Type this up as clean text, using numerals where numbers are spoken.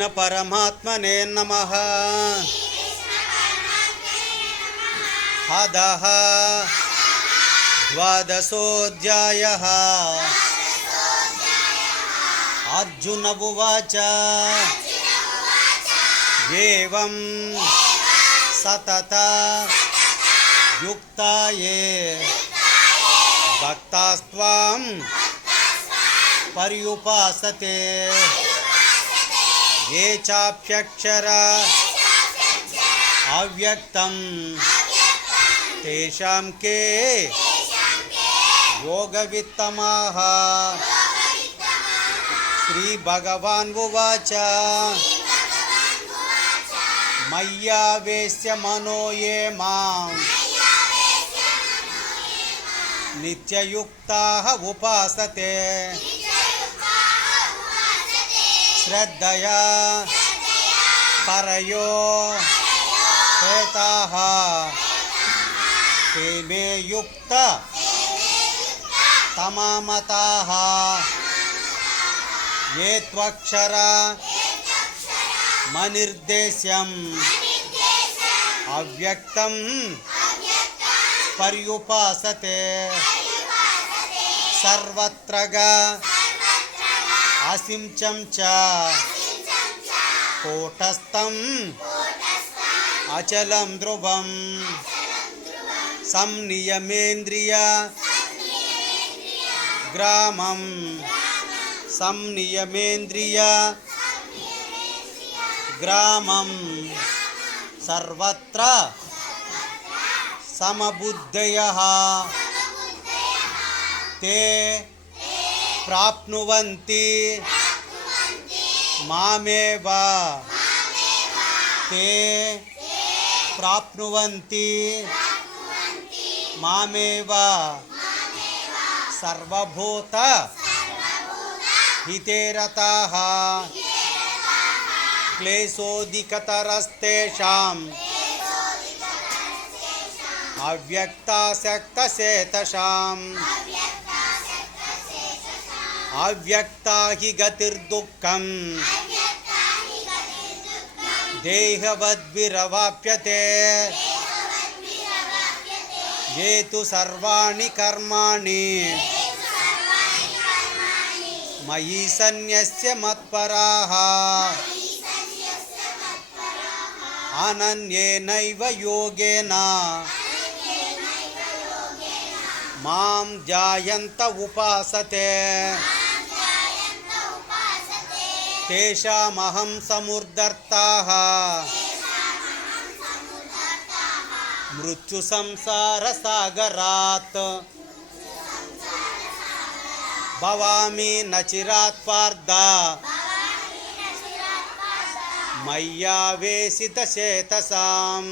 श्रीकृष्ण परमात्मने नमः। अदः द्वादशोऽध्यायः। अर्जुन उवाच एवं सतता युक्ता ये भक्तास्त्वां पर्युपासते ये चाप्यक्षरा अव्यक्तं तेषां के योगवित्तमाः। श्री भगवान् उवाच मय्यावेश्य मनो ये मां नित्ययुक्ताः उपासते श्रद्धया परयो हेताः ते मे युक्त तमामताः। ये त्वक्षरा मनिर्देश्यम् अव्यक्तं पर्युपासते सर्वत्र असिंचं च कूटस्थं अचलं ध्रुवं संनियमेन्द्रिय ग्रामं सर्वत्र समबुद्धयः ते प्राप्नुवन्ति मामेव। ते प्राप्नुवन्ति मामेव सर्वभूत हिते रताः। क्लेशोऽधिकतरस्तेषाम् अव्यक्तासक्तचेतसाम् अव्यक्ता हि गतिर्दुःखं देहवद्भिरवाप्यते। ये तु सर्वाणि कर्माणि मयि सन्न्यस्य मत्पराः अनन्येनैव योगेन मां ध्यायन्त उपासते तेषामहं समुद्धर्ताः मृत्युसंसारसागरात् भवामि न चिरात् पार्थ मय्यावेशितचेतसाम्।